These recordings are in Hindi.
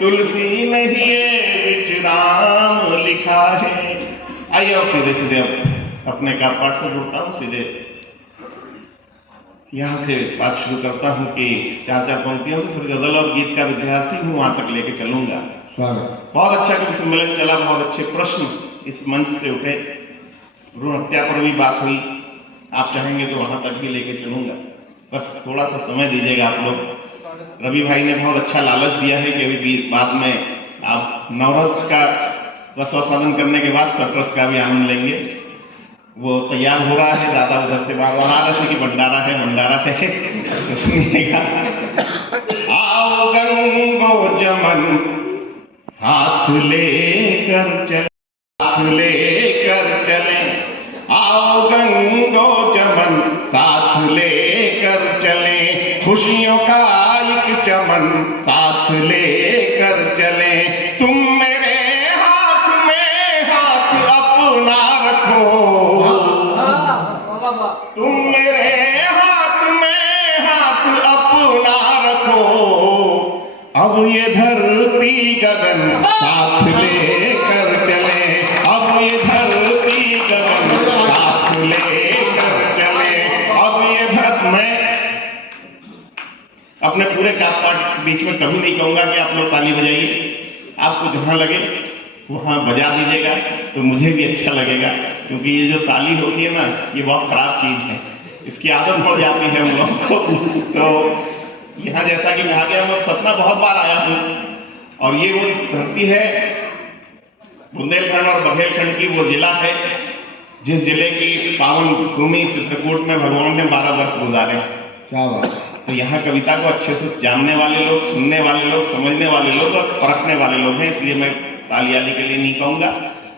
तुलसी नहीं ये विचराम लिखा है। आइए और सीधे सीधे अब अपने का पाठ से जुड़ता हूँ। सीधे यहाँ से बात शुरू करता हूँ कि चार चार पंक्तियों से, फिर गजल और गीत का विद्यार्थी हूँ, वहां तक लेके चलूंगा। बहुत अच्छा कवि सम्मेलन चला, बहुत अच्छे प्रश्न इस मंच से उठे, भ्रूण हत्या पर भी बात हुई। आप चाहेंगे तो वहां तक भी लेके चलूंगा, बस थोड़ा सा समय दीजिएगा आप लोग। रवि भाई ने बहुत अच्छा लालच दिया है कि अभी बाद में आप नवरस का रसवासादन करने के बाद सटरस का भी आनंद लेंगे। वो तैयार हो रहा है, दादा उधर से बाबा आ रहे थे कि भंडारा है तो सुनिएगा। आओ गंगो जमन हाथ लेकर चले, आओ गंगो जमन साथ लेकर चले, खुशियों का एक चमन साथ लेकर चले। तुम मेरे हाथ में हाथ अपना रखो, तुम मेरे हाथ में हाथ अपना रखो, अब ये धरती गगन साथ लेकर चले, अब ये धरती गगन साथ लेकर चले, अब ये मैं अपने पूरे का पाठ बीच में कभी नहीं कहूंगा कि आप लोग ताली बजाइए। आपको जहां लगे वहां बजा दीजिएगा तो मुझे भी अच्छा लगेगा, क्योंकि ये जो ताली होती है ना, ये बहुत खराब चीज है, इसकी आदत पड़ जाती है हम लोगों को। तो यहाँ जैसा कि कहा गया, मैं सतना बहुत बार आया हूँ, और ये वो धरती है, बुंदेलखंड और बघेलखंड की वो जिला है जिस जिले की पावन भूमि चित्रकूट में भगवान ने 12 वर्ष गुजारे। क्या बात। तो यहाँ कविता को अच्छे से जानने वाले लोग, सुनने वाले लोग, समझने वाले लोग और परखने वाले लोग हैं, इसलिए मैं तालियाली के लिए नहीं कहूंगा।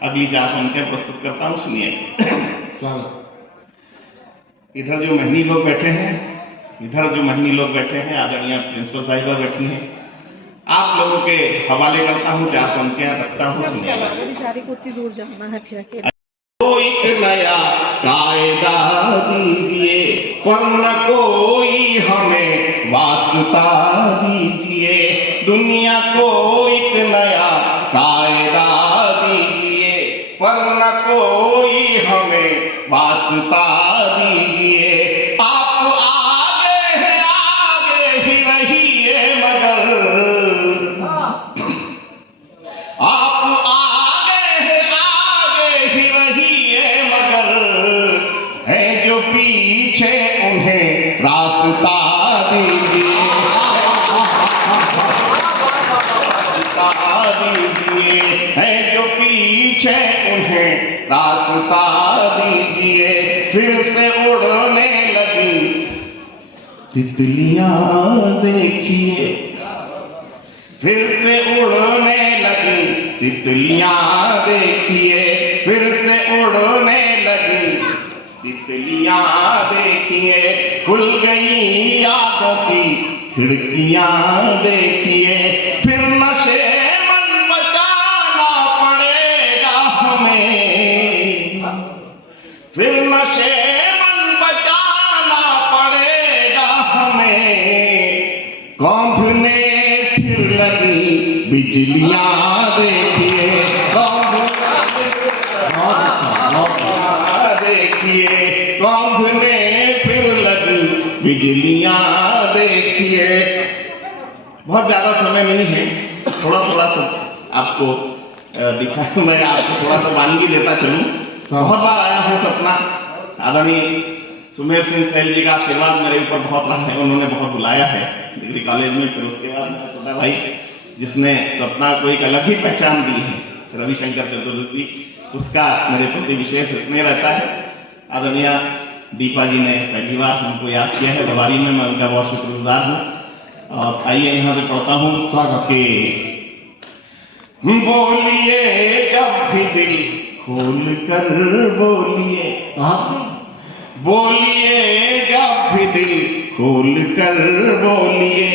अगली 4 पंक्तियां प्रस्तुत करता हूँ, सुनिए। इधर जो महनी लोग बैठे हैं, आदरणीय प्रिंसिपल साहिबा बैठी हैं, आप लोगों के हवाले करता हूँ, 4 पंक्तियां रखता हूँ, सुनिए। एक नया कायदा दीजिए, पर न कोई हमें वास्ता दीजिए, दुनिया को एक नया कायदा दीजिए, पर न कोई हमें वास्ता दीजिए। आप आगे ही रहिए, मगर आप आगे ही रहिए, मगर है जो पीछे उन्हें रास्ता दीजिए, है जो पीछे उन्हें रास्ता दीजिए। फिर से उड़ने लगी तितलियां देखिए, फिर से उड़ने लगी तितलियां देखिए, फिर से उड़ने लगी तितलियां देखिए, खुल गई यादों की खिड़कियां देखिए। फिर नशे मन बचाना पड़ेगा हमें, फिर नशे मन बचाना पड़ेगा हमें, कौंधने फिर लगी बिजलियां देखिए, देखिए, कौंधने फिर लगी बिजलियां देखिए। बहुत ज्यादा समय नहीं है, थोड़ा सा आपको दिखा, मैं आपको थोड़ा सा वानगी देता चलूं। बहुत बार आया हूं सतना, आदरणीय सुमेर सिंह सैल जी का आशीर्वाद मेरे ऊपर बहुत रहा है, उन्होंने बहुत बुलाया है डिग्री कॉलेज में। फिर उसके बाद मेरा छोटा भाई जिसने सपना को एक अलग ही पहचान दी है, रविशंकर चतुर्वेदी, उसका मेरे प्रति विशेष स्नेह रहता है। आदरणीय दीपा जी ने पहली बार हमको याद किया है दवारी में, मैं उनका बहुत शुक्रगुजार हूँ। और आइए यहाँ से पढ़ता हूँ स्वागत के। बोलिए जब भी दिल खोल कर बोलिए, बोलिए जब भी दिल खोल कर बोलिए,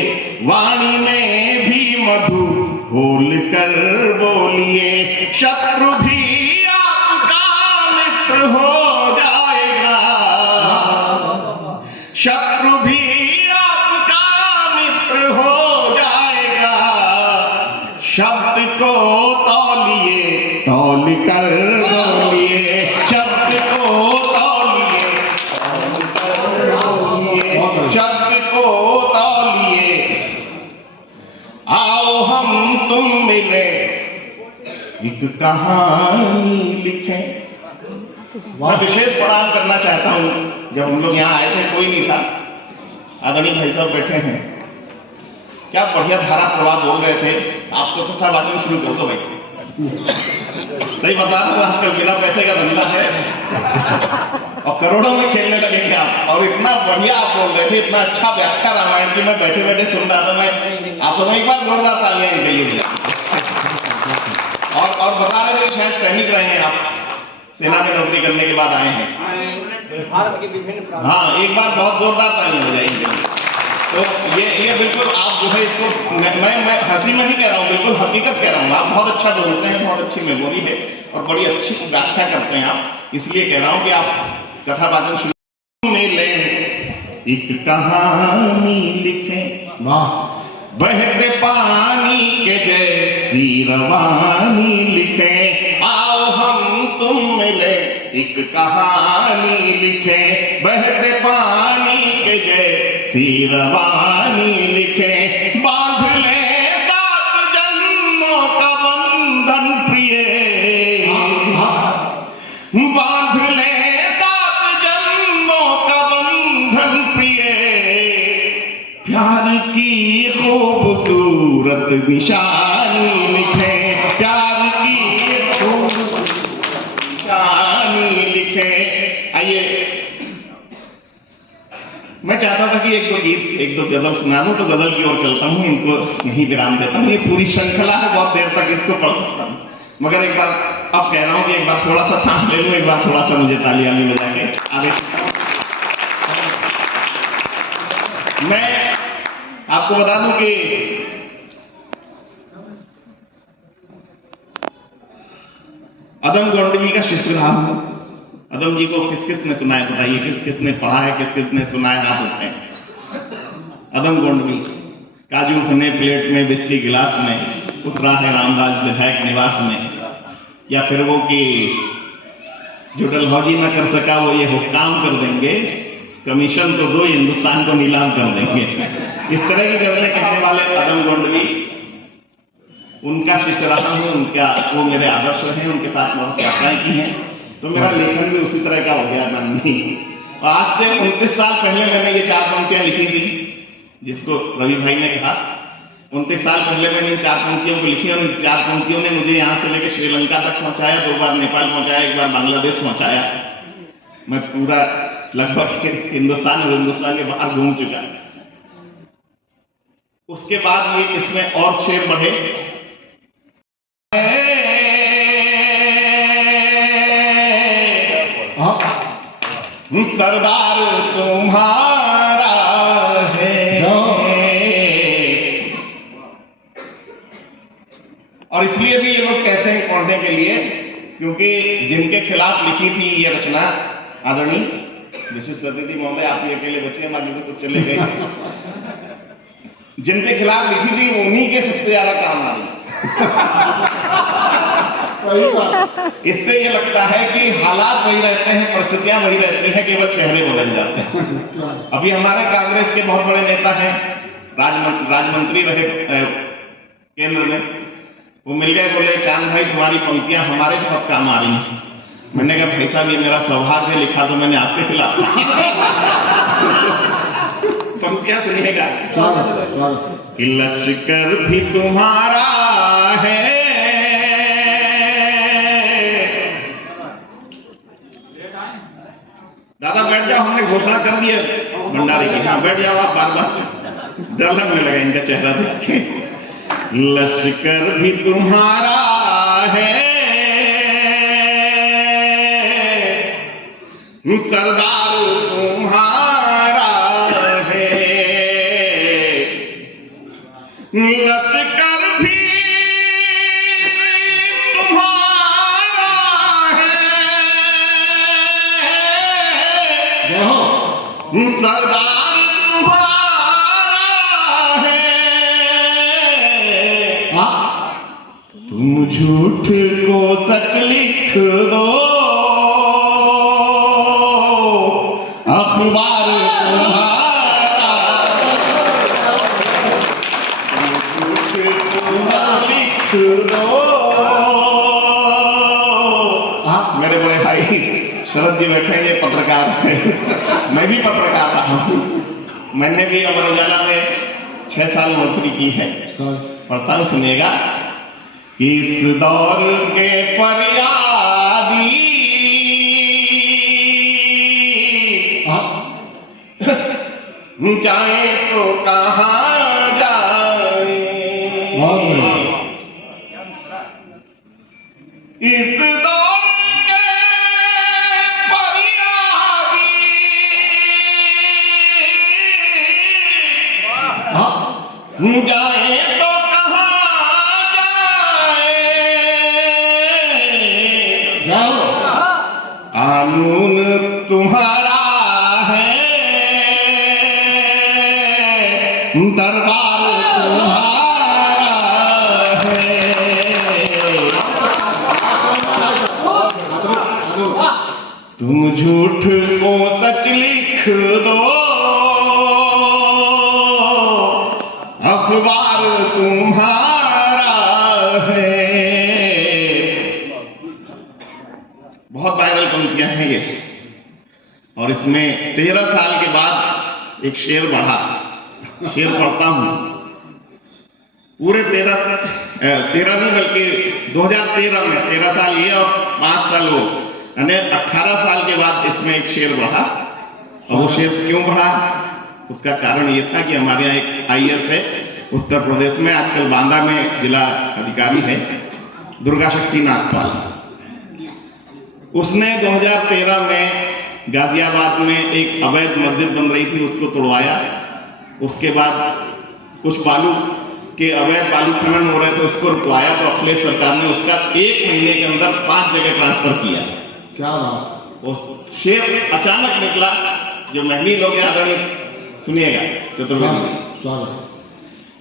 वाणी में भी मधु खोल कर बोलिए, शत्रु भी आपका मित्र हो जाएगा, शत्रु भी आपका मित्र हो जाएगा, को तौलिए तौल कर तौलिए, शब्द को तौलिए तौल कर तौलिए, शब्द को तौलिए, आओ हम तुम मिले एक कहानी लिखें। मैं विशेष प्रणाम करना चाहता हूँ। जब हम लोग यहाँ आए थे कोई नहीं था, आदरणीय भाई साहब बैठे हैं, क्या बढ़िया धारा प्रवाह बोल रहे थे। आपको तो था बात में शुरू कर दो भाई। सही बता रहा हूँ, आजकल बिना पैसे का धंधा है और करोड़ों में खेलने लगेंगे आप। और इतना बढ़िया आप बोल रहे थे, इतना अच्छा व्याख्या रामायण की मैं बैठे बैठे सुन रहा था। मैं आप लोगों एक बार जोरदार तालियां इनके लिए। और बता रहे थे शायद सैनिक रहे हैं आप, सेना में नौकरी करने के बाद आए हैं भारत के विभिन्न। हाँ, एक बार बहुत जोरदार तालियां हो जाएंगे। तो ये बिल्कुल आप जो है इसको मैं हंसी में नहीं कह रहा हूँ, बिल्कुल हकीकत कह रहा हूँ। आप बहुत अच्छा बोलते हैं, बहुत अच्छी मेमोरी है और बड़ी अच्छी व्याख्या करते हैं आप। इसलिए कह रहा हूँ कि आप कथावाचन शुरू में ले एक कहानी लिखें। वाह, बहते पानी के जैसी रवानी लिखें, आओ हम तुम मिले एक कहानी लिखें। बहते पानी के जैसी रवानी लिखें, बांध ले 7 जन्मों का बंधन प्रिय, बांध ले 7 जन्मों का बंधन प्रिय, प्यार की खूबसूरत निशानी लिखें, प्यार की खूबसूरत निशानी लिखें। आइए, मैं चाहता था कि एक दो गीत, एक दो गजल सुना दूं, तो गजल की ओर चलता हूं। इनको यहीं विराम देता हूं। ये पूरी श्रृंखला है, बहुत देर तक इसको पढ़ सकता हूं, मगर एक बार अब कह रहा हूं कि एक बार थोड़ा सा सांस ले लूं, एक बार थोड़ा सा मुझे तालियां में बजा के आगे। मैं आपको बता दूं कि अदम गोंडवी का शिष्य रहा हूं। अदम जी को किस किस ने सुना है बताइए, किस किस ने पढ़ा है, किस किस ने सुना है, हाथ उठाएं। अदम गोंडवी, काजू खने प्लेट में विस्की गिलास में, उतरा है रामराज विधायक निवास में, या फिर वो कि जो डलहौजी न कर सका वो ये हुक्काम कर देंगे, कमीशन तो दो हिंदुस्तान को नीलाम कर देंगे। इस तरह की गजलें कहने वाले अदम गोंडवी, उनका शिष्य रहा हूं, उनका वो मेरे आदर्श रहे, उनके साथ बहुत यात्राएं की हैं। तो मेरा लेखन भी उसी तरह का हो गया था। नहीं, आज से 29 साल पहले मैंने ये 4 पंक्तियां लिखी थी, जिसको रवि भाई ने कहा। 29 साल पहले मैंने इन 4 पंक्तियों को लिखी और इन 4 पंक्तियों ने मुझे यहाँ से लेकर श्रीलंका तक पहुंचाया, 2 बार नेपाल पहुंचाया, 1 बार बांग्लादेश पहुंचाया। मैं पूरा लगभग हिंदुस्तान और हिंदुस्तान के बाहर घूम चुका। उसके बाद ये इसमें और शेर बढ़े। सरदार तुम्हारा है, और इसलिए भी ये लोग कहते हैं पढ़ने के लिए, क्योंकि जिनके खिलाफ लिखी थी ये रचना आदरणीय विशिष्ट अतिथि महोदय, आप ये अकेले बच्चे, बाकी तो सब चले गए। जिनके खिलाफ लिखी थी उन्हीं के सबसे ज्यादा काम आ रही। इससे ये लगता है कि हालात वही रहते हैं, परिस्थितियां वही रहती हैं, केवल चेहरे बदल जाते हैं। अभी हमारे कांग्रेस के बहुत बड़े नेता हैं, राजमंत्री रहे केंद्र में, वो मिल गए, बोले चांद भाई तुम्हारी पंक्तियां हमारे बहुत काम आ रही हैं। मैंने कहा भाई साहब ये मेरा सौभाग्य है, लिखा तो मैंने आपके खिलाफ। पंक्तियां सुनिएगा। कि लश्कर भी तुम्हारा है, दादा बैठ जाओ, हमने घोषणा कर दी है भंडारी की। हाँ बैठ जाओ आप, बार बार डर लगने लगा इनका चेहरा देख के। लश्कर भी तुम्हारा है, सरदार तुम्हारा है, लश्कर भी तुम्हारा है, सरदार तुम्हारा है, तुम झूठ को सच लिख दो, अखबार तुम्हारा, तुम झूठ को लिख दो। मेरे बड़े भाई शरद जी बैठे हैं, ये पत्रकार है, मैं भी पत्रकार रहा हूँ। मैंने भी अमर उजाला में 6 साल नौकरी की है। पढ़ता हूँ, सुनिएगा। इस दौर के फरियादी जाए तो कहाँ जाए, इस दौर के फरियादी जाए तो कानून तुम्हारा है, दरबार तुम्हारा है। तुम झूठ को सच लिख दो, अखबार तुम्हारा है। बहुत वायरल पंक्तियां हैं ये, और इसमें 13 साल के बाद एक शेर बढ़ा। शेर पढ़ता हूं, पूरे 13 नहीं बल्कि 2013 में 13 साल ये और 5 साल वो, यानी 18 साल के बाद इसमें एक शेर बढ़ा। और वो शेर क्यों बढ़ा, उसका कारण ये था कि हमारे यहाँ एक IAS है उत्तर प्रदेश में, आजकल बांदा में जिला अधिकारी है, दुर्गा शक्ति नागपाल। उसने 2013 में गाजियाबाद में एक अवैध मस्जिद बन रही थी, उसको तोड़वाया। उसके बाद कुछ बालू के अवैध बालू खनन हो रहे थे, उसको रुकवाया। तो अखिलेश सरकार ने उसका 1 महीने के अंदर 5 जगह ट्रांसफर किया। क्या बात। वो शेर अचानक निकला, जो महली लोग आदरणीय सुनिएगा चतुर्वेदी,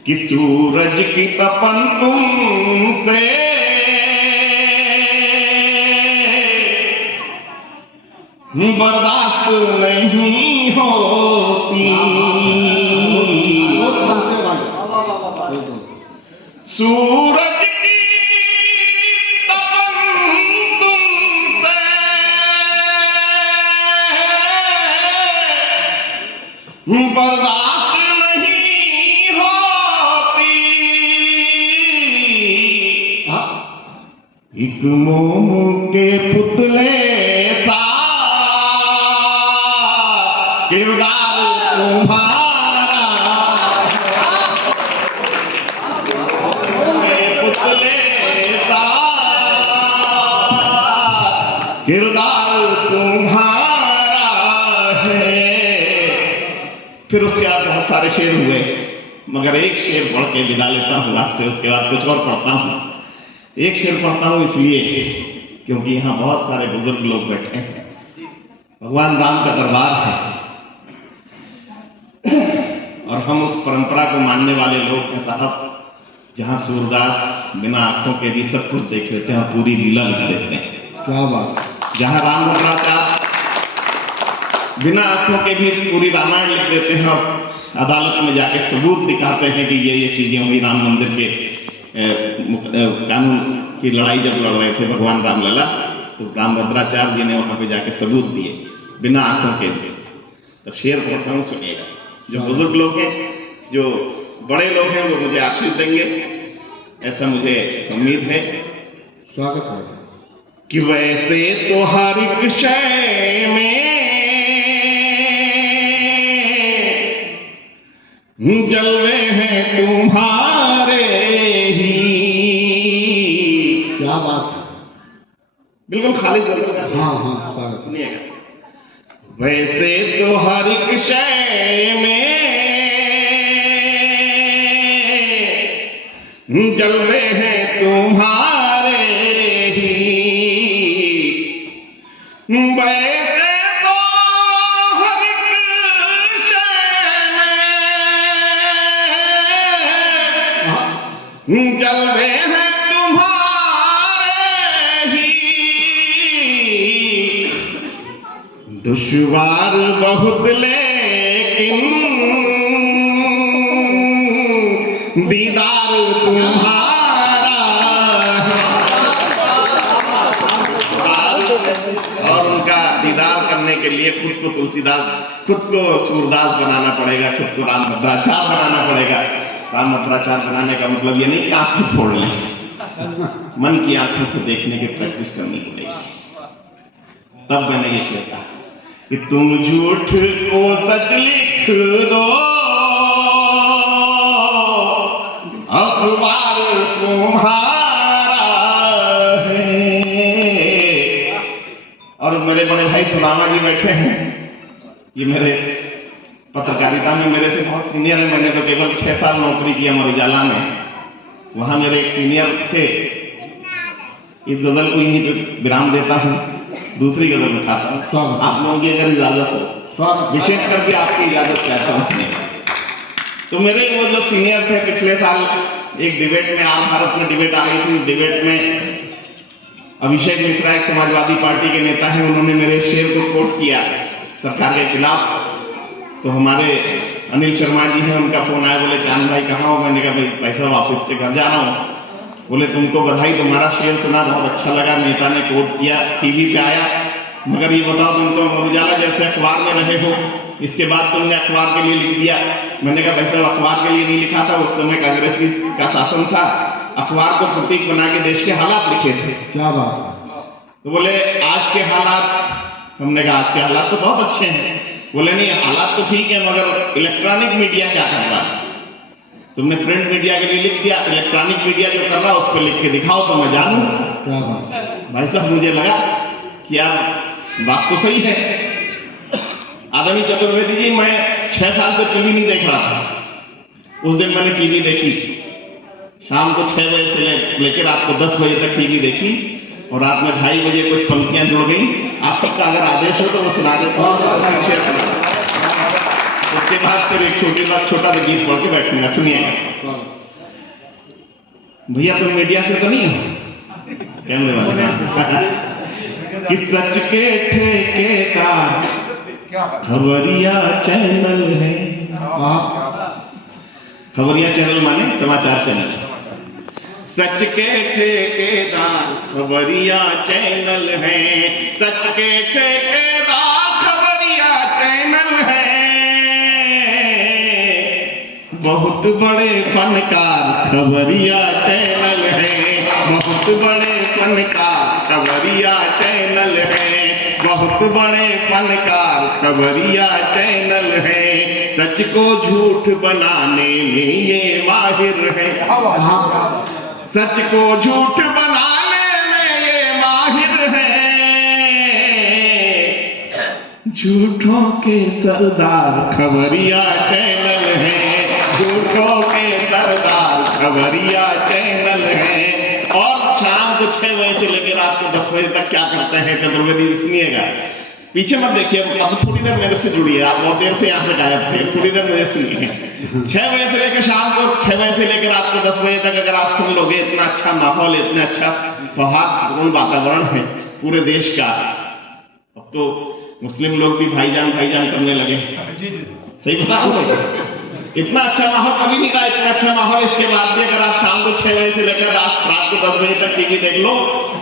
कि सूरज की तपन तुमसे बर्दाश्त नहीं होती, सूरज की तपन तुमसे बर्दाश्त नहीं होती, एक मोम के पुतले सा किरदार तुम्हारा, पुतले सा किरदार तुम्हारा है। फिर उसके बाद बहुत सारे शेर हुए, मगर एक शेर पढ़ के विदा लेता हूँ आपसे, उसके बाद कुछ और पढ़ता हूँ। एक शेर पढ़ता हूँ इसलिए क्योंकि यहाँ बहुत सारे बुजुर्ग लोग बैठे हैं, भगवान राम का दरबार है, और हम उस परंपरा को मानने वाले लोग हैं साहब, जहां सूरदास बिना आंखों के भी सब कुछ देख लेते हैं और पूरी लीला लिख देते हैं। क्या बात। जहां रामभद्राचार्य बिना आंखों के भी पूरी रामायण लिख देते हैं और अदालत में जाके सबूत दिखाते हैं कि ये चीजें हुई। राम मंदिर के कानून की लड़ाई जब लड़ रहे थे भगवान रामलला, तो रामभद्राचार्य जी ने वहां पे जाके सबूत दिए बिना आंखों के भी। तो शेर पढ़ता हूँ, सुनिएगा। जो बुजुर्ग लोग हैं, जो बड़े लोग हैं, वो मुझे आशीष देंगे, ऐसा मुझे उम्मीद है। स्वागत है। कि वैसे तो हर एक शय में जलवे हैं तुम्हारे ही। क्या बात है, बिल्कुल खाली जलवे। हाँ हाँ, सुनिएगा। वैसे तो हर एक शय में जलवे हैं तुम्हारे ही, वैसे तो हर एक शय में जलवे हैं तुम्हारे बहुत लेकिन दीदार तुम्हारा और उनका दीदार करने के लिए खुद को तुलसीदास, खुद को सूरदास बनाना पड़ेगा, खुद को रामभद्राचार्य बनाना पड़ेगा। रामभद्राचार्य बनाने का मतलब ये नहीं कि आंखें फोड़ लें, मन की आंखों से देखने की प्रैक्टिस करनी पड़ेगी। तब मैंने ये शेर कहा कि तुम झूठ को सच लिख दो, अखबार तुम्हारा है। और मेरे बड़े भाई सुदामा जी बैठे हैं, ये मेरे पत्रकारिता में मेरे से बहुत सीनियर है। मैंने तो केवल 6 साल नौकरी की अमर उजाला में, वहां मेरे एक सीनियर थे। इस गजल को यहीं पे विराम देता हूं, दूसरी गजल उठाता हूं। आप लोगों की अगर इजाजत हो, विशेष करके आपकी इजाजत चाहता हूं सुनिए। तो मेरे वो जो सीनियर थे, पिछले साल एक डिबेट में, आम भारत में डिबेट आ रही थी, उस डिबेट में अभिषेक मिश्रा एक समाजवादी पार्टी के नेता हैं, उन्होंने मेरे शेर को कोट किया सरकार के खिलाफ। तो हमारे अनिल शर्मा जी हैं, उनका फोन आया, बोले चांद भाई कहाँ हो? मैंने कहा भाई पैसा वापस से घर जा रहा हूँ। बोले तुमको बधाई, तुम्हारा शेर सुना, बहुत अच्छा लगा, नेता ने कोट किया, टीवी पे आया, मगर ये बताओ तुम तो अमर उजाला जैसे अखबार में रहे हो, इसके बाद तुमने अखबार के लिए लिख दिया। मैंने कहा भाई साहब अखबार के लिए नहीं लिखा था, उस समय कांग्रेस का शासन था, अखबार को प्रतीक बना के देश के हालात लिखे थे। क्या बात। तो बोले आज के हालात, हमने कहा आज के हालात तो बहुत अच्छे हैं। बोले नहीं हालात तो ठीक है, मगर इलेक्ट्रॉनिक मीडिया क्या कर रहा है? तुमने प्रिंट मीडिया के लिए लिख दिया, इलेक्ट्रॉनिक मीडिया जो कर रहा है उस पर लिख के दिखाओ तो मैं जानूं। भाई साहब मुझे लगा कि यार बात तो सही है। आदमी चतुर्वेदी जी, मैं 6 साल से टीवी नहीं देख रहा था। उस दिन मैंने टीवी देखी, शाम को 6 बजे से लेकर रात को 10 बजे तक टीवी देखी, और रात में 2:30 बजे कुछ पंक्तियां जुड़ गई। आप सबका अगर आदेश हो तो वो सुना देता हूं। उसके बाद फिर एक छोटा सा गीत पढ़ के बैठूंगा, सुनिएगा। भैया तुम मीडिया से तो नहीं हो? कैमरे वाले कि सच के ठेकेदार खबरिया चैनल है। खबरिया चैनल माने समाचार चैनल। सच के ठेकेदार खबरिया चैनल है, सच के ठेकेदार खबरिया चैनल है। बहुत बड़े फनकार खबरिया चैनल है, बहुत बड़े फनकार खबरिया चैनल है, बहुत बड़े फनकार खबरिया चैनल है। सच को झूठ बनाने में ये माहिर है, सच को झूठ बनाने में ये माहिर है। झूठों के सरदार खबरिया चैनल है, झूठों के सरदार खबरिया चैनल है। और शाम को 6 बजे से लेकर रात को 10 बजे तक क्या करते हैं चतुर्वेदी, सुनिएगा। पीछे मत देखिए, अब थोड़ी देर मेरे से जुड़िए, आप बहुत देर से यहाँ से गायब थे, थोड़ी देर मेरे सुनिए। 6 बजे से लेकर शाम को 6 बजे से लेकर रात को 10 बजे तक अगर आप सुन लोगे, इतना अच्छा माहौल, इतना अच्छा सौहार्दपूर्ण वातावरण है पूरे देश का। अब तो मुस्लिम लोग भी भाईजान भाईजान करने लगे, सही बता रहा हूँ। इतना अच्छा माहौल कभी नहीं रहा, इतना अच्छा माहौल। इसके बाद भी अगर आप शाम को 6 बजे से लेकर रात को 10 बजे तक टीवी देख लो,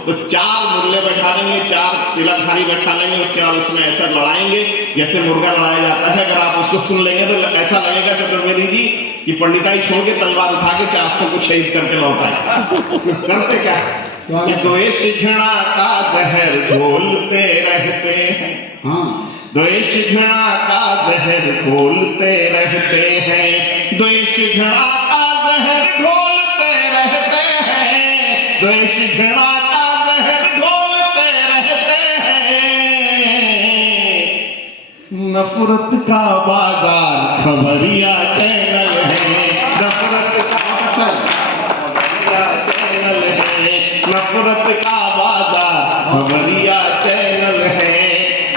तो 4 मुर्गे बैठा लेंगे, 4 तिलकधारी बैठा लेंगे, उसके बाद उसमें ऐसा लड़ाएंगे जैसे मुर्गा लड़ाया जाता है। अगर आप उसको सुन लेंगे तो ऐसा लगेगा चतुर्वेदी जी कि पंडिताई छोड़ के तलवार उठा के 400 को शहीद करके लौट आए। करते क्या कि द्वेष घृणा का जहर घोलते रहते हैं, द्वेष घृणा का जहर घोलते रहते हैं, द्वेष घृणा का जहर घोलते रहते हैं, द्वेष घृणा का जहर घोलते रहते हैं। नफरत का बाजार खबरिया चैनल है, नफरत का चैनल है, नफरत का बाजार खबरिया चैनल है।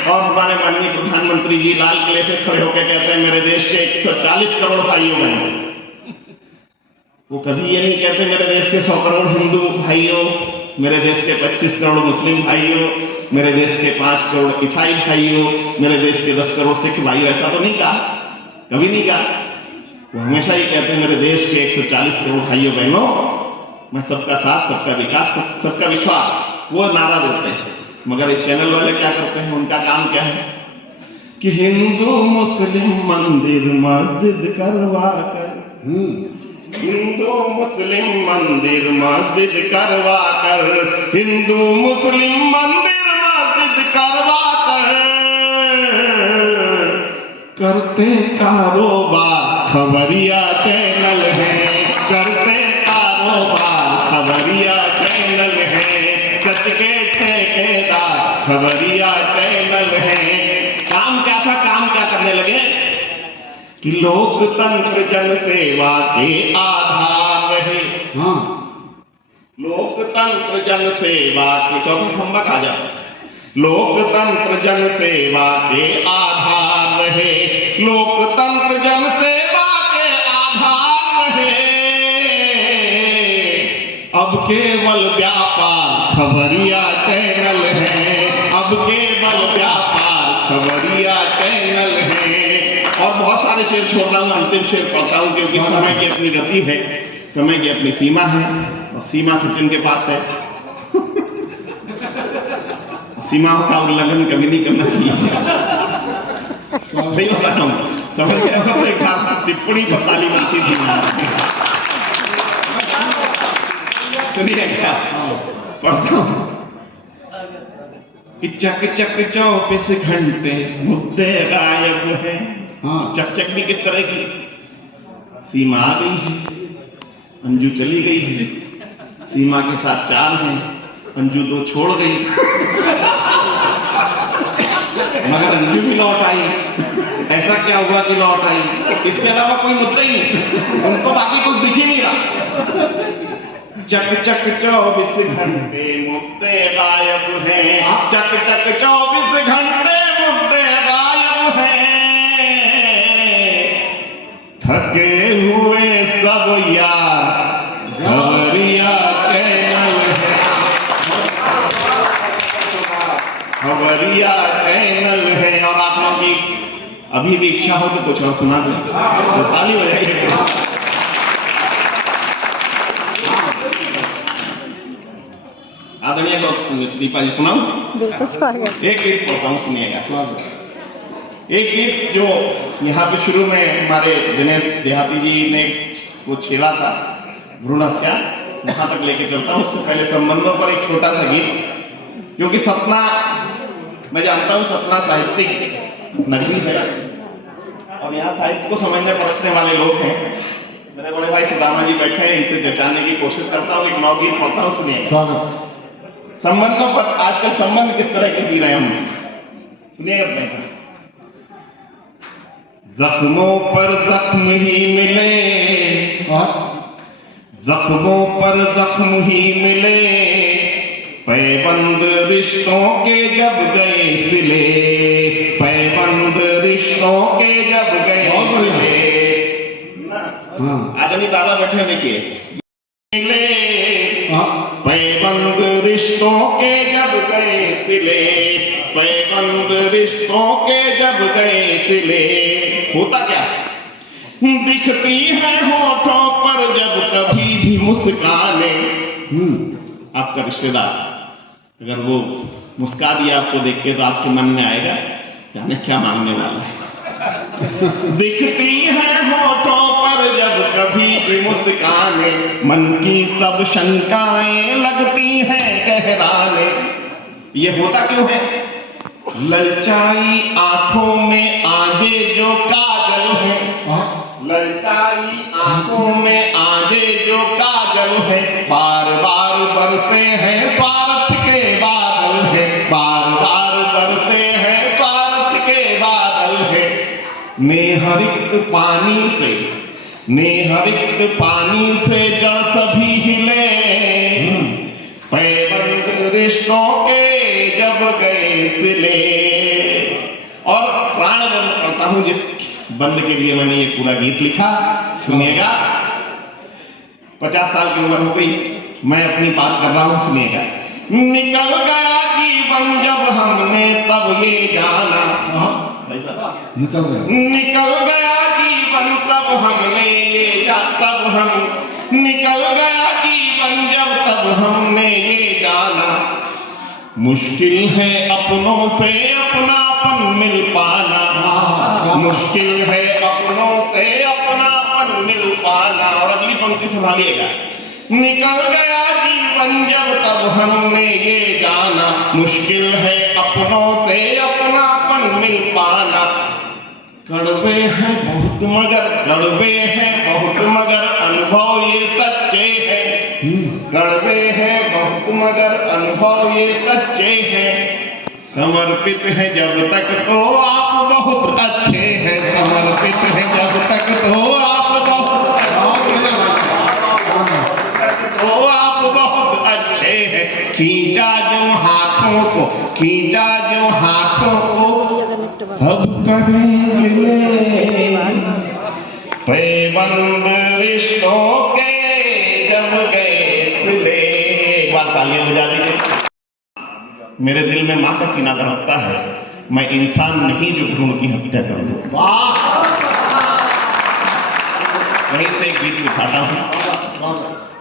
और हमारे माननीय प्रधानमंत्री जी लाल किले से खड़े होकर कहते हैं मेरे देश के 140 करोड़ भाइयों बहनों। वो कभी ये नहीं कहते मेरे देश के 100 करोड़ हिंदू भाइयों, मेरे देश के 25 करोड़ मुस्लिम भाइयों, मेरे देश के 5 करोड़ ईसाई भाइयों, मेरे देश के 10 करोड़ सिख भाइयों, ऐसा तो नहीं कहा, कभी नहीं कहा। वो हमेशा ही कहते हैं मेरे देश के 140 करोड़ भाइयों बहनों, मैं सबका साथ, सबका विकास, सबका विश्वास, वो नारा देते हैं। मगर ये चैनल वाले क्या करते हैं, उनका काम क्या है कि हिंदू मुस्लिम मंदिर मस्जिद करवा कर, हिंदू मुस्लिम मंदिर मस्जिद करवा कर, हिंदू मुस्लिम मंदिर मस्जिद करवा कर, करते कारोबार खबरिया चैनल है, करते कारोबार खबरिया चैनल है, सच के ठेकेदार खबरिया चैनल है। काम क्या था, काम क्या करने लगे कि लोकतंत्र जन सेवा के आधार रहे। हाँ, लोकतंत्र जन सेवा के, चौथा खंबा खा जा, लोकतंत्र जन सेवा के आधार रहे, लोकतंत्र जन सेवा के आधार रहे, अब केवल व्यापार खबरिया चैनल है, अब केवल व्यापार खबरिया चैनल है। और बहुत सारे शेर छोड़ रहा हूं, अंतिम शेर पढ़ता हूं क्योंकि समय की अपनी गति है, समय की अपनी सीमा है, और सीमा सचिन के पास है। सीमाओं का उल्लंघन कभी नहीं करना चाहिए। नहीं बता रहा हूं, समझ गया तो एक बार टिप्पणी पर ताली बनती थी। सुनिए क्या पढ़ता हूं कि चक चक 24 घंटे मुद्दे गायब है। हाँ, चक चक भी किस तरह की, सीमा आ गई है, अंजू चली गई है, सीमा के साथ 4 हैं, अंजू 2 छोड़ गई, मगर अंजू भी लौट आई। ऐसा क्या हुआ कि लौट आई, इसके अलावा कोई मुद्दा ही नहीं, उनको बाकी कुछ दिख ही नहीं रहा। चक चक 24 घंटे मुद्दे गायब हैं, चक चक 24 घंटे मुद्दे गायब हैं, थके हुए सब यार खबरिया चैनल है, खबरिया चैनल है। और आप लोगों की अभी भी इच्छा हो तो कुछ और सुना दो, तो ताली हो जाएगी। आदरणीय दीपा जी सुनाऊं? बिल्कुल स्वागत। एक गीत पढ़ता हूं, सुनिएगा। एक गीत जो यहाँ पे शुरू में हमारे दिनेश देहाती जी ने वो छेड़ा था, भ्रूण हत्या, वहां तक लेके चलता हूं। उससे पहले संबंधों पर एक छोटा सा गीत, क्योंकि सतना, मैं जानता हूं सतना साहित्यिक नगरी है और यहाँ साहित्य को समझने परखने वाले लोग हैं। मेरे बड़े भाई सुदामा जी बैठे हैं, इनसे जचाने की कोशिश करता हूँ। एक नवगीत पढ़ता हूँ, सुनिए। स्वागत। संबंधों पर आजकल संबंध किस तरह के जी रहे हम, सुनिएगा बैठा। जख्मों पर जख्म ही मिले, जख्मों पर जख्म ही मिले, पैबंद रिश्तों के जब गए सिले, पैबंद रिश्तों के जब गए सिले। आदमी दादा बैठे हैं, देखिए। मिले पैबंद रिश्तों के जब गए सिले, पैबंद रिश्तों के जब गए सिले। होता क्या, दिखती है होठों पर जब कभी भी मुस्काने। आपका रिश्तेदार अगर वो मुस्का दिया आपको देख के, तो आपके मन में आएगा जाने क्या मांगने वाला है। दिखती है होठों पर जब कभी भी मुस्काने, मन की सब शंकाएं लगती हैं गहराने। ये होता क्यों है, ललचाई आंखों में आजे जो काजल है, ललचाई आंखों में आजे जो काजल है, बार बार बरसे हैं स्वार्थ के बादल है, बार बार बरसे हैं स्वार्थ के बादल है। नेहरिक्त पानी से, नेहरिक्त पानी से जड़ सभी हिले, पैबंद रिश्तों के जब गए सिले। और प्राण बंद करता हूं, जिस बंद के लिए मैंने ये पूरा गीत लिखा, सुनिएगा। 50 साल की उम्र हो गई, मैं अपनी बात कर रहा हूं, सुनिएगा। निकल गया जीवन जीवन जब हमने तब ये जाना, निकल गया। निकल गया जीवन तब हमने ये तब हम निकल गया जीवन जब तब हमने ये जाना, मुश्किल है अपनों से अपनापन मिल पाना, मुश्किल है अपनों से अपनापन मिल पाना। और अगली पंक्ति संभालिएगा, निकल गया जीवन जब तब हमने ये जाना, मुश्किल है अपनों से अपनापन मिल पाना। कड़वे हैं बहुत मगर कड़वे हैं बहुत मगर अनुभव ये सच्चे हैं, कड़वे हैं बहुत मगर अनुभव ये सच्चे हैं। समर्पित है जब तक तो आप बहुत अच्छे हैं, समर्पित है जब तक तो आप बहुत अच्छे हैं। खींचा जो हाथों को, खींचा जो हाथों को सब करेंगे, पैबंद रिश्तों के जब गए सिले। एक बार तालियां बजा दीजिए। मेरे दिल में माँ का सीना धड़कता है, मैं इंसान नहीं जो भ्रूण की हत्या कर दूं। वहीं से एक गीत उठाता हूँ।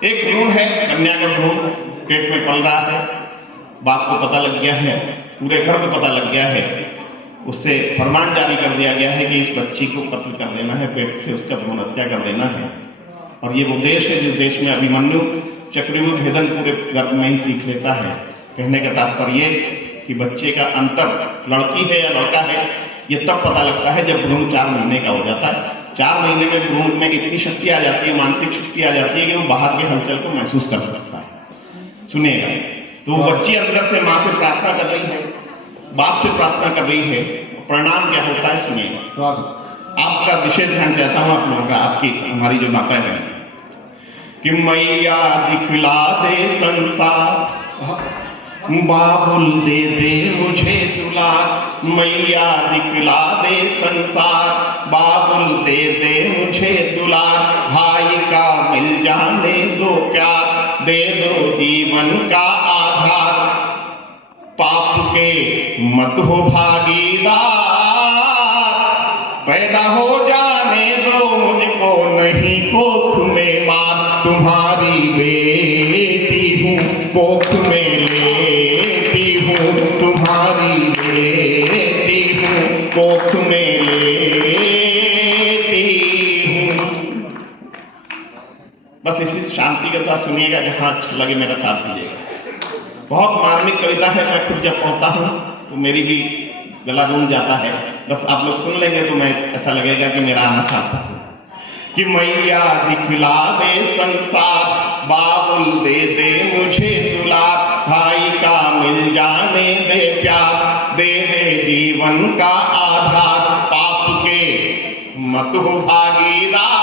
एक भ्रूण है, कन्या का भ्रूण पेट में पल रहा है, बाप को पता लग गया है, पूरे घर को पता लग गया है, उससे फरमान जारी कर दिया गया है कि इस बच्ची को कत्ल कर देना है, पेट से उसका भ्रूण हत्या कर देना है। और ये वो देश है जिस देश में अभिमन्यु चक्रव्यूह भेदन पूरे गर्भ में ही सीख लेता है। कहने का तात्पर्य कि बच्चे का अंतर लड़की है या लड़का है ये तब पता लगता है जब भ्रूण 4 महीने का हो जाता है। 4 महीने में भ्रूण में इतनी शक्ति आ जाती है, मानसिक शक्ति आ जाती है कि वो बाहर के हलचल को महसूस कर सकता है। सुनिएगा, तो बच्ची अंदर से माँ से प्रार्थना कर रही है, बाप से प्रार्थना कर रही है, परिणाम क्या होता है सुनिएगा। आपका विशेष ध्यान चाहता हूँ आप लोगों का, आपकी हमारी जो माता है कि मैया दिखला दे संसार, बाबुल दे दे मुझे दुलार, मैया दिखला दे संसार, बाबुल दे दे मुझे दुलार, भाई का मिल जाने दो प्यार, दे दो जीवन का आधार, पाप के मत हो भागीदार, पैदा हो जाने दो मुझको नहीं कोख में मार, तुम्हारी बेटी हूँ कोख में लेती हूँ, तुम्हारी बेटी हूँ कोख में लेती हूँ। बस इसी शांति के साथ सुनिएगा, जहाँ अच्छा लगे मेरा साथ दीजिएगा। बहुत मार्मिक कविता है, मैं खुद जब पढ़ता हूँ तो मेरी भी गला गूंज जाता है। बस आप लोग सुन लेंगे तो मैं ऐसा लगेगा कि मेरा आना सार्थक है। कि मैया दिखला दे संसार, बाबुल दे दे मुझे दुलार, भाई का मिल जाने दे प्यार, दे दे जीवन का आधार, पाप के मत हो भागीदार,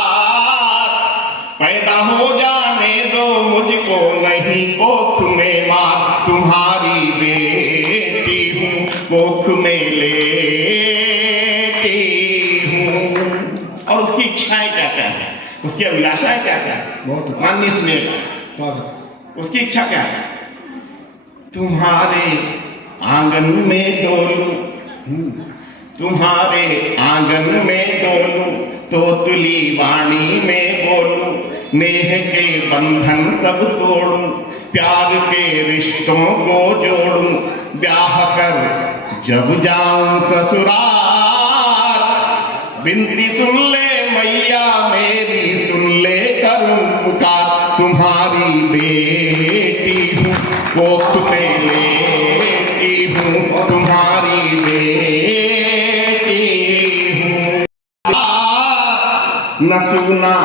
पैदा हो जाने दो मुझको नहीं कोख में मार, तुम्हारी बेटी हूँ कोख में लेती हूँ। और उसकी इच्छाएं क्या क्या है, उसकी अभिलाषाएं क्या क्या है, बहुत माननीय सुनिएगा। उसकी इच्छा क्या है, तुम्हारे आंगन में डोलूं, तुम्हारे आंगन में डोलूं, तोतली वाणी में बोलूं, नेह के बंधन सब तोड़ूं, प्यार के रिश्तों को जोड़ूं, ब्याह कर जब जाऊं ससुराल, बिनती सुन ले मैया मेरी, सुन ले करूं पुकार, तुम्हारी बेटी हूँ कोख में लेती हूँ, तुम्हारी बेटी हूँ। न सुना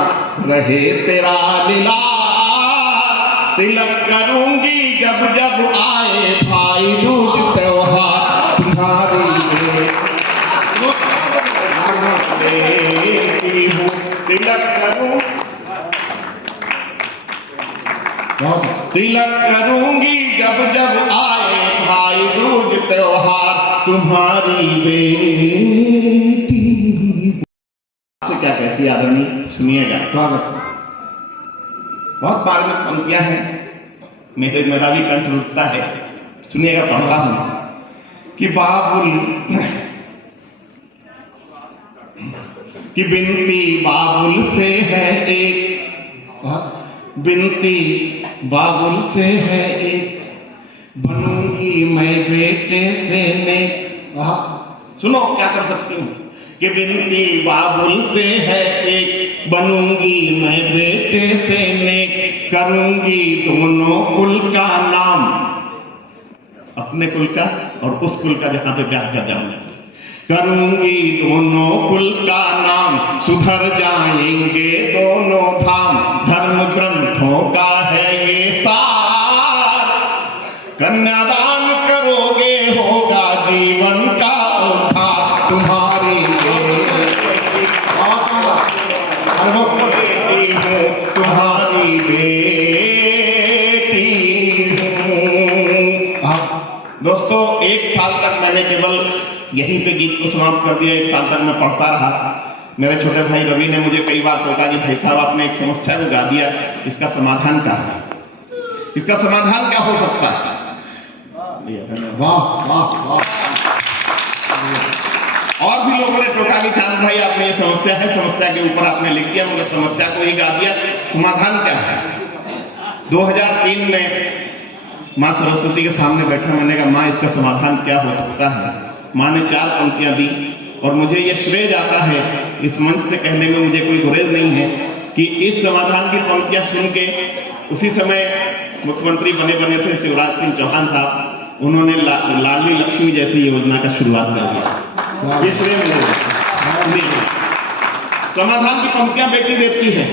रहे तेरा लीला, तिलक करूंगी जब जब आए भाई दूज त्योहार, तुम्हारी बेटी हूँ तिलक करूं, तिलक करूंगी जब जब आए भाई दूज त्योहार, तुम्हारी बेटी। से क्या कहती है आदमी, सुनिएगा। स्वागत। बहुत मार्मिक पंक्तियां हैं, मेरा भी कंठ रुकता है, सुनिएगा, पढ़ता हूं। कि बिनती बाबुल से है एक, बिनती बाबुल से है एक, बनूंगी मैं बेटे से नेक। सुनो क्या कर सकती हूँ कि बिनती बाबुल से है एक, बनूंगी मैं बेटे से नेक, करूंगी दोनों कुल का नाम, अपने कुल का और उस कुल का जहां पे ब्याह कर जाऊंगा, करूंगी दोनों कुल का नाम, सुधर जाएंगे दोनों धाम, धर्म ग्रंथों का है ये सार, कन्यादान करोगे होगा जीवन का उद्धार, तुम्हारी बेटी हूँ, तुम्हारी बेटी हूँ। दोस्तों 1 साल तक मैंने केवल यहीं पे गीत को समाप्त कर दिया। 1 साल तक मैं पढ़ता रहा। मेरे छोटे भाई रवि ने मुझे कई बार टोका कि भाई साहब आपने एक समस्या को गा दिया, इसका समाधान क्या है, इसका समाधान क्या हो सकता है। वाह वाह वाह। और भी लोगों ने टोका कि चांद भाई आपने ये समस्या है, समस्या के ऊपर आपने लिख दिया, मगर समस्या को ही गा दिया, समाधान क्या है। 2003 में माँ सरस्वती के सामने बैठा, मैंने कहा माँ इसका समाधान क्या हो सकता है। माँ ने 4 पंक्तियां दी और मुझे ये श्रेय जाता है, इस मंच से कहने में मुझे कोई गुरेज नहीं है कि इस समाधान की पंक्तियां सुन के उसी समय मुख्यमंत्री बने थे शिवराज सिंह चौहान साहब, उन्होंने लाडली लक्ष्मी जैसी योजना का शुरुआत कर दिया। ये श्रेय मिलेगा। समाधान की पंक्तियां बेटी देती है।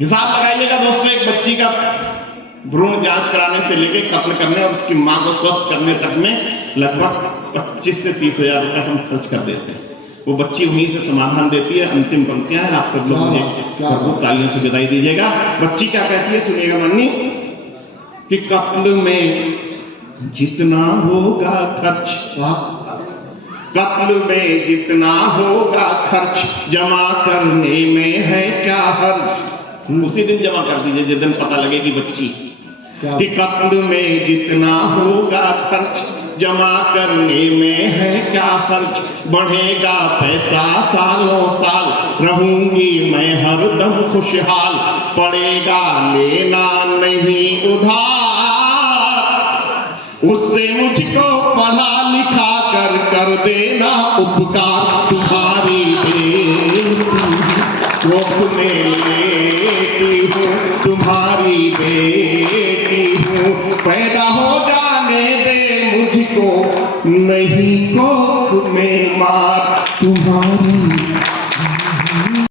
हिसाब लगाइएगा दोस्तों, एक बच्ची का भ्रूण जांच कराने से लेकर कत्ल करने और उसकी मां को स्वस्थ करने तक में लगभग 25 से 30 हजार रुपए हम खर्च कर देते हैं। वो बच्ची वहीं से समाधान देती है। अंतिम पंक्तियां हैं, आप सब लोग मुझे भरपूर तालियों से विदाई दीजिएगा। बच्ची क्या कहती है सुनिएगा मन्नी, कि कत्ल में जितना होगा खर्च, कत्ल में जितना होगा खर्च, जमा करने में है क्या हर्ज। उसी दिन जमा कर दीजिए जिस दिन पता लगेगी बच्ची, कि कत्ल में जितना होगा खर्च, जमा करने में है क्या खर्च, बढ़ेगा पैसा सालों साल, रहूंगी मैं हरदम खुशहाल, पड़ेगा लेना नहीं उधार, उससे मुझको पढ़ा लिखा कर देना उपकार, तुम्हारी गोद में लेती हूँ, तुम्हारी बेटी हूँ, पैदा हो जाने दे मुझको, नहीं कोख में मार, तुम्हारी